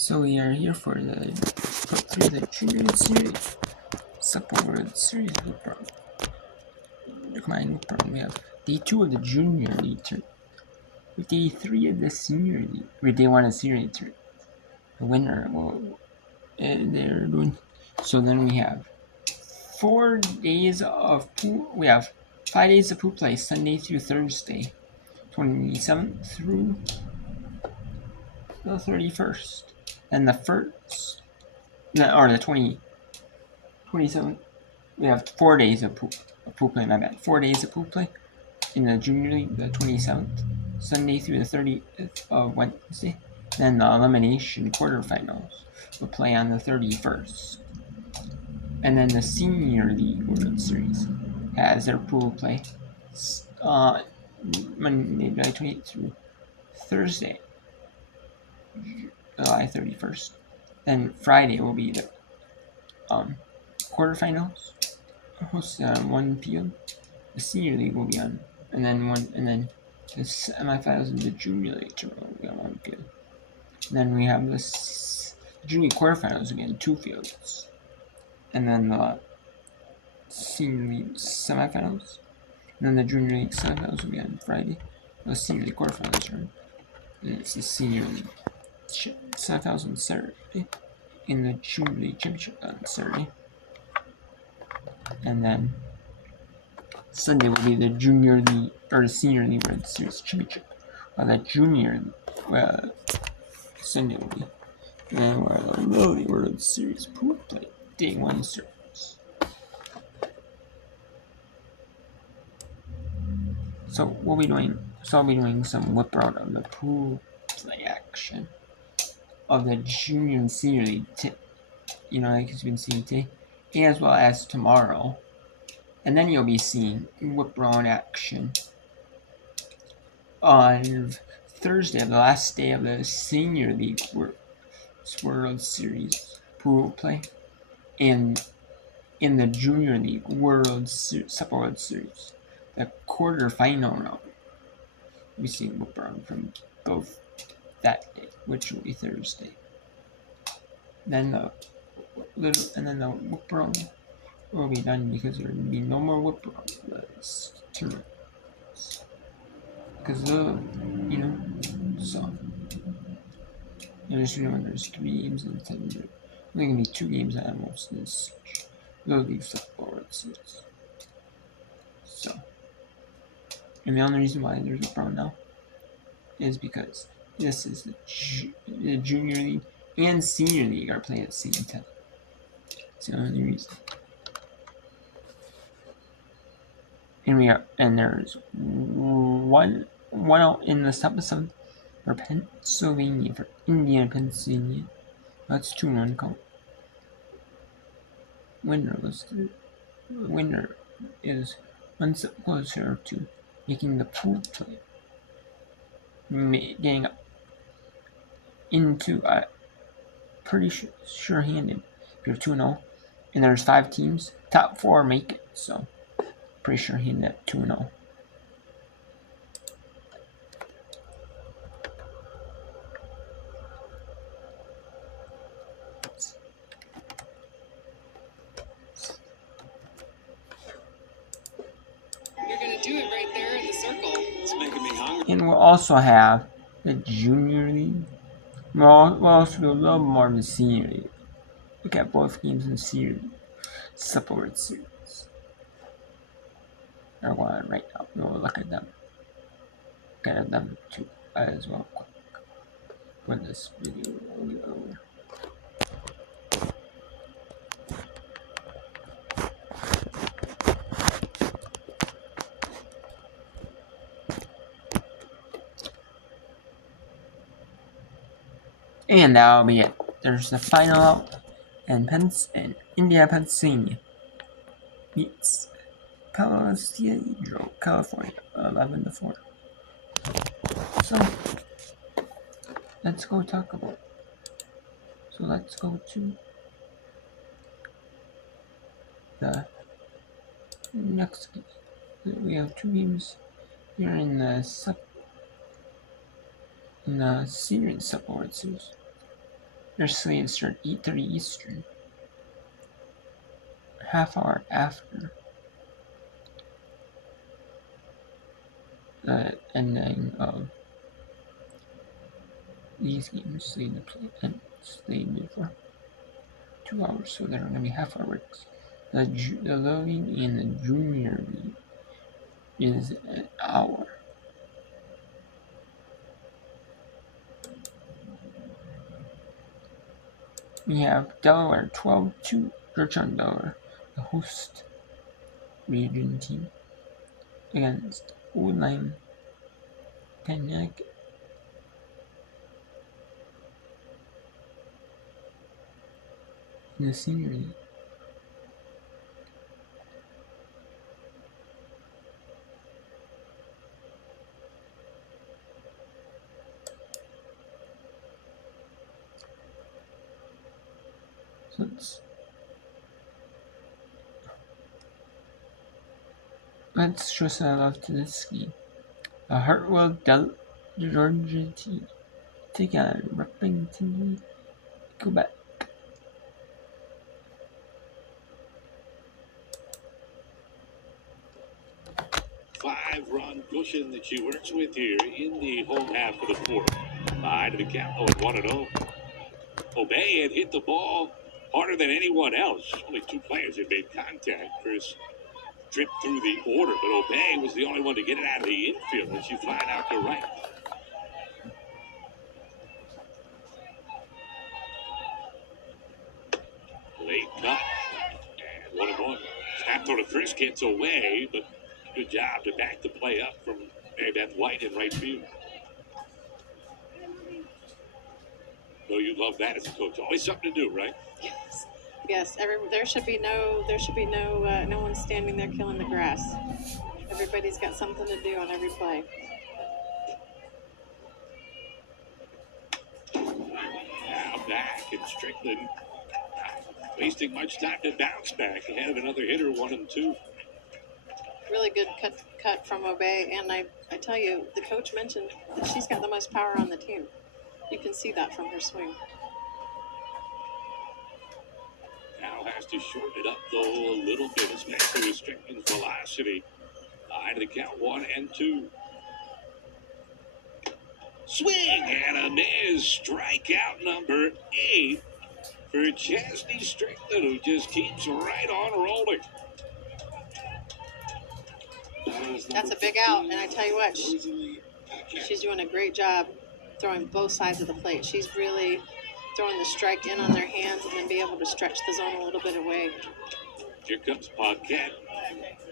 So we are here for the part 3 of the Junior series. Support series with Brown. Combined with Brown, we have day 2 of the Junior League tournament. With day 3 of the Senior League, or day 1 of the Senior League tournament. The winner will. They're doing. So then we have 4 days of pool. We have 5 days of pool play, Sunday through Thursday, 27th through the 31st. And the first, or the 27th, we have 4 days of pool play, my bad. 4 days of pool play in the Junior League, the 27th, Sunday through the 30th of Wednesday. Then the elimination quarterfinals will play on the 31st. And then the Senior League World Series has their pool play Monday, July 28th through Thursday, July 31st. Then Friday will be the quarterfinals, hosted on one field. The Senior League will be on, and then the semifinals of the Junior League tournament will be on one field. And then we have the Junior quarterfinals again, 2 fields, and then the Senior League semifinals, and then the Junior League semifinals will be on Friday. The Senior League quarterfinals are on, and it's the Senior League semifinals on Saturday, in the Junior League championship on Saturday, and then Sunday will be the Junior League or the Senior League World Series championship. While the Junior, Sunday will be, and then while the Lily World Series pool play day 1 starts. So we'll be doing. So I'll be doing some whip around of the pool play action of the Junior and Senior League. Like you've been seeing today, as well as tomorrow. And then you'll be seeing whip around action on Thursday, the last day of the Senior League World Series pool play, and in the Junior League World Series, the quarterfinal round. We see whip around from both that day, which will be Thursday. Then the whip around will be done because there will be no more whip around this tournament. Because so there's 3 games in the 10 minutes. There's gonna be 2 games at most in this Little League Football World Series. So, and the only reason why there's a problem now is because this is the Junior League and Senior League are playing at the same time. It's the only reason. And there's one out in the top of 7th for Pennsylvania, for Indiana, Pennsylvania. That's 2-1 count. Winner is one step closer to making the pool play, getting up into a pretty sure-handed. If you're 2-0, and there's 5 teams, top 4 make it. So pretty sure-handed at 2-0. And we'll also have the Junior League. We'll also do a little more of the Senior League. Look at both games in the Senior League Support Series. They're going right now. We'll look at them. Look at them too as well. When this video will be over. And that'll be it. There's the final out, and India, Pennsylvania meets Palo Alto, California, 11-4. So let's go talk about. So let's go to the next game. We have 2 games here in the Senior Support Series. They're slated to start 8:30 Eastern, half hour after the ending of these games. Slated to play and slated for 2 hours, so they're going to be half hour breaks. The league in the junior league is an hour. We have Delaware 12-2, Georgetown Delaware, the host region team, against Old-Lyme Connecticut. In the senior league. So let's show some love to this ski. The Hartwell Georgia team take on Repington, Quebec. Five-run cushion that she works with here in the home half of the fourth. Behind the count, 1-0. Obey had hit the ball harder than anyone else. Only two players had made contact. First trip through the order, but Obey was the only one to get it out of the infield as she flying out to right. Late cut. And 1-1. Snap throw to first gets away, but good job to back the play up from Mary Beth White in right field. So you love that as a coach. Always something to do, right? Yes. Yes. There should be no one standing there killing the grass. Everybody's got something to do on every play. Now back, and Strickland not wasting much time to bounce back ahead of another hitter, 1-2. Really good cut from Obey, and I tell you, the coach mentioned that she's got the most power on the team. You can see that from her swing. Now has to shorten it up though a little bit, especially with Strickland's velocity. Behind the count, 1-2. Swing and a miss. Strikeout number 8 for Chastity Strickland, who just keeps right on rolling. That's a big out, and I tell you what, she's doing a great job throwing both sides of the plate. She's really throwing the strike in on their hands and then be able to stretch the zone a little bit away. Here comes Paquette,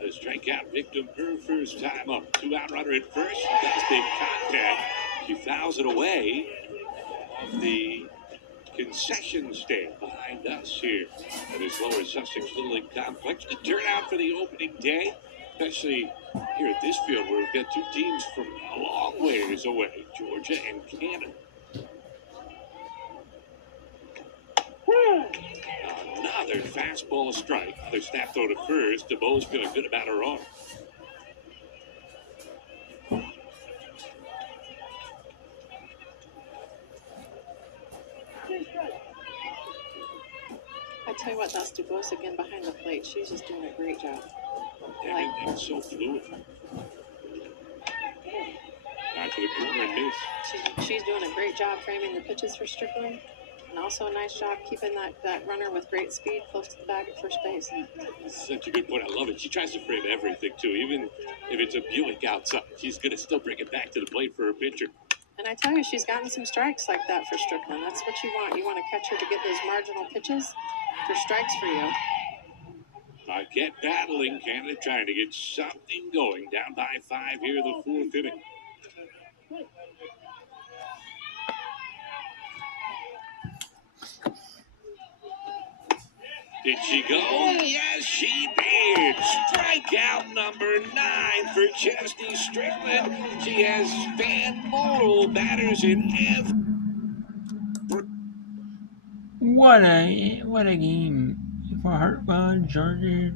the strikeout victim, her first time up. 2-out runner at first. She does big contact. She fouls it away off the concession stand behind us here at this Lower Sussex Little League Complex. Good turnout for the opening day, especially here at this field where we've got two teams from a long ways away, Georgia and Canada. Another fastball strike. Another snap throw to first. DeBoe's feeling good about her arm. I tell you what, that's DuBose again behind the plate. She's just doing a great job. Everything's so fluid. Back to the corner and miss. She's doing a great job framing the pitches for Strickland. And also a nice job keeping that runner with great speed close to the bag at first base. Such a good point. I love it. She tries to frame everything, too. Even if it's a Buick outside, she's going to still bring it back to the plate for her pitcher. And I tell you, she's gotten some strikes like that for Strickland. That's what you want. You want to catch her to get those marginal pitches for strikes for you. Get battling. Canada trying to get something going. Down by 5 here in the fourth inning. Did she go? Yes, she did. Strikeout number 9 for Chastity Strickland. She has fanned multiple batters in every. What a game for Hartwell, Georgia.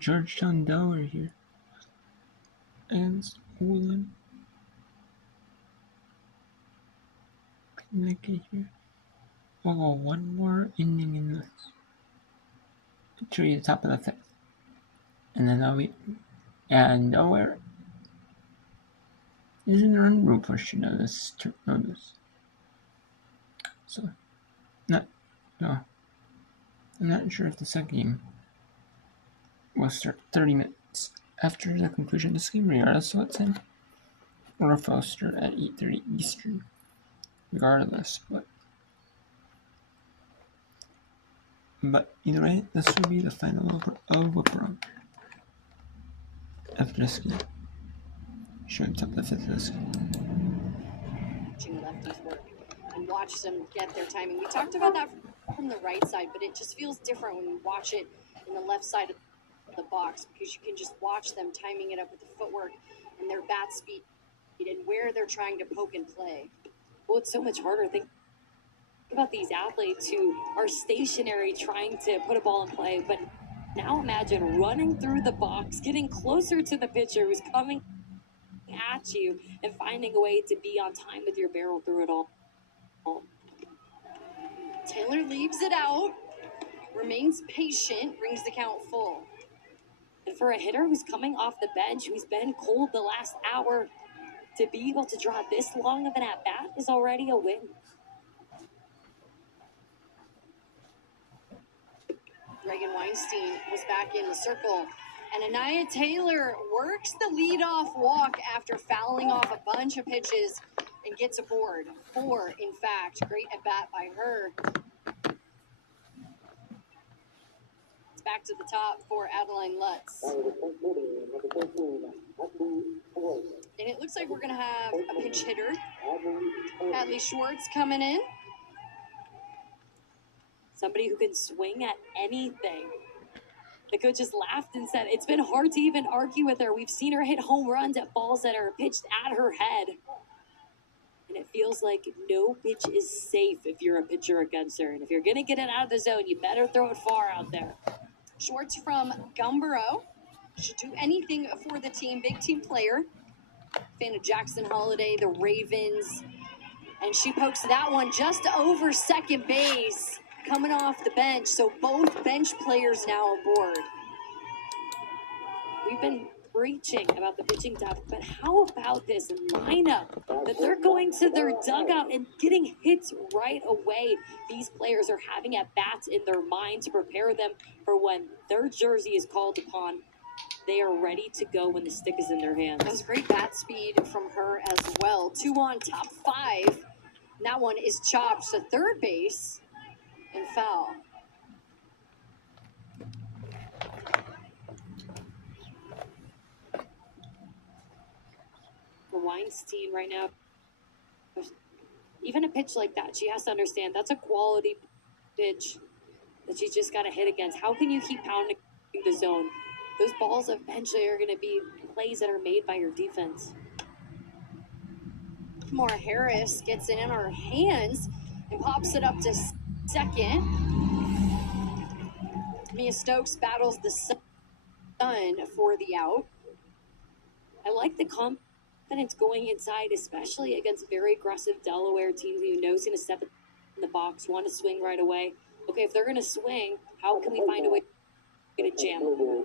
Georgetown Delaware here. against Woolen. Make here. We'll go one more inning in this. To the top of the fifth. And then and nowhere is an run rule portion of this notice. So, no. I'm not sure if the second game will start 30 minutes after the conclusion of this game, regardless of what time, or if it'll start at 8:30 Eastern, regardless. But either way, this will be the final of a pro after this game. Showing top of the fifth of this game. Lefties work and watch them get their timing. We talked about that from the right side, but it just feels different when you watch it in the left side of the box because you can just watch them timing it up with the footwork and their bat speed and where they're trying to poke and play. Well, it's so much harder. Think about these athletes who are stationary trying to put a ball in play, but now imagine running through the box, getting closer to the pitcher who's coming at you and finding a way to be on time with your barrel through it all. Taylor leaves it out, remains patient, brings the count full. And for a hitter who's coming off the bench, who's been cold the last hour, to be able to draw this long of an at-bat is already a win. Reagan Weinstein was back in the circle. And Anaya Taylor works the leadoff walk after fouling off a bunch of pitches and gets aboard. 4, in fact. Great at bat by her. It's back to the top for Adeline Lutz. And it looks like we're going to have a pinch hitter. Adley Schwartz coming in. Somebody who can swing at anything. The coach just laughed and said, it's been hard to even argue with her. We've seen her hit home runs at balls that are pitched at her head. And it feels like no pitch is safe if you're a pitcher against her. And if you're going to get it out of the zone, you better throw it far out there. Schwartz from Gumboro. Should do anything for the team. Big team player. Fan of Jackson Holiday, the Ravens. And she pokes that one just over second base. Coming off the bench, so both bench players now aboard. We've been preaching about the pitching depth, but how about this lineup that they're going to their dugout and getting hits right away? These players are having at bats in their mind to prepare them for when their jersey is called upon. They are ready to go when the stick is in their hands. That was great bat speed from her as well. 2 on, top 5. And that one is chopped to third base. And foul. For Weinstein right now, even a pitch like that, she has to understand that's a quality pitch that she's just got to hit against. How can you keep pounding the zone? Those balls eventually are going to be plays that are made by your defense. Kamara Harris gets it in her hands and pops it up to second. Mia Stokes battles the sun for the out. I like the confidence going inside, especially against very aggressive Delaware teams who knows going to step in the box, want to swing right away. Okay, if they're going to swing, how can we find a way to jam them?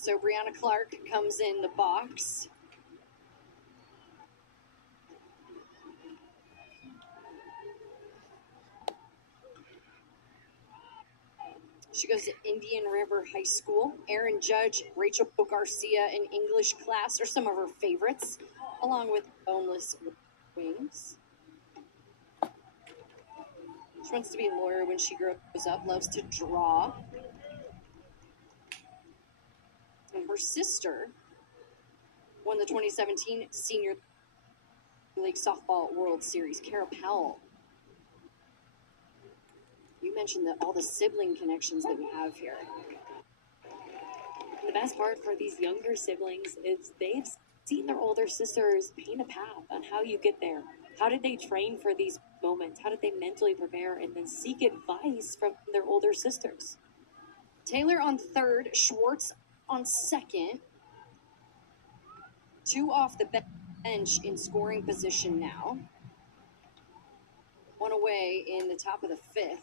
So Brianna Clark comes in the box. She goes to Indian River High School. Aaron Judge, Rachel Garcia in English class are some of her favorites, along with Boneless Wings. She wants to be a lawyer when she grows up, loves to draw. And her sister won the 2017 Senior League Softball World Series. Kara Powell. You mentioned all the sibling connections that we have here. The best part for these younger siblings is they've seen their older sisters paint a path on how you get there. How did they train for these moments? How did they mentally prepare and then seek advice from their older sisters? Taylor on third, Schwartz on second. 2 off the bench in scoring position now. 1 away in the top of the 5th.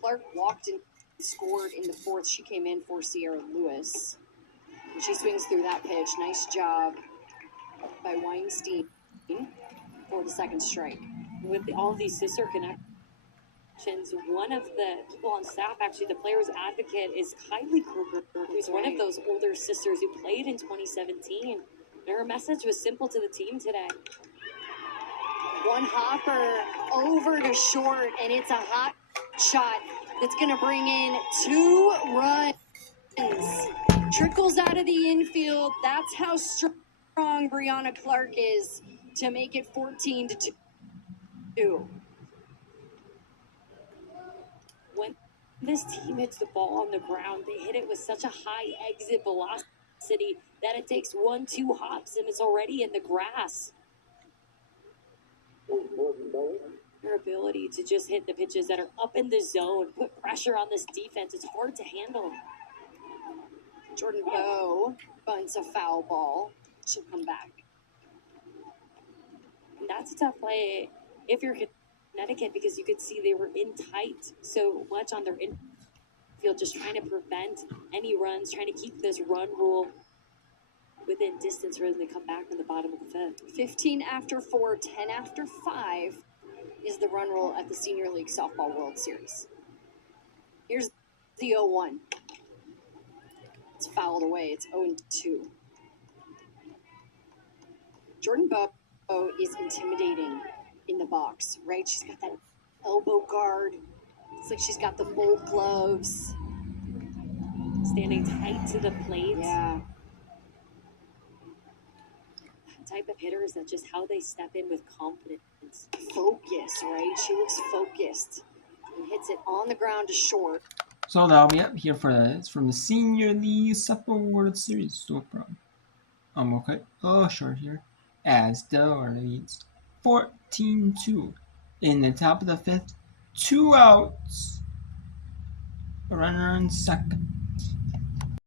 Clark walked and scored in the 4th. She came in for Sierra Lewis. And she swings through that pitch. Nice job by Weinstein for the 2nd strike. With all of these sister connections, one of the people on staff, actually the players advocate, is Kylie Kruger, who's one of those older sisters who played in 2017. And her message was simple to the team today. One hopper over to short, and it's a hot shot that's going to bring in 2 runs. Trickles out of the infield. That's how strong Brianna Clark is to make it 14-2. When this team hits the ball on the ground, they hit it with such a high exit velocity that it takes 1-2 hops and it's already in the grass. Their ability to just hit the pitches that are up in the zone, put pressure on this defense, it's hard to handle. Jordan Bowe bunts a foul ball. She'll come back. And that's a tough play if you're Connecticut, because you could see they were in tight so much on their infield, just trying to prevent any runs, trying to keep this run rule within distance rather than come back in the bottom of the 5th. 15 after 4, 10 after 5 is the run rule at the Senior League Softball World Series. Here's the 0-1. It's fouled away. It's 0-2. Jordan Bowe is intimidating in the box, right? She's got that elbow guard. It's like she's got the bold gloves. Standing tight to the plate. Yeah. That type of hitter is that just how they step in with confidence. Focus, right? She looks focused and hits it on the ground to short. So that'll be up here for the, it's from the Senior League Softball World Series. So we'll cut short here as Delaware leads 14-2 in the top of the 5th. 2 outs. A runner on second.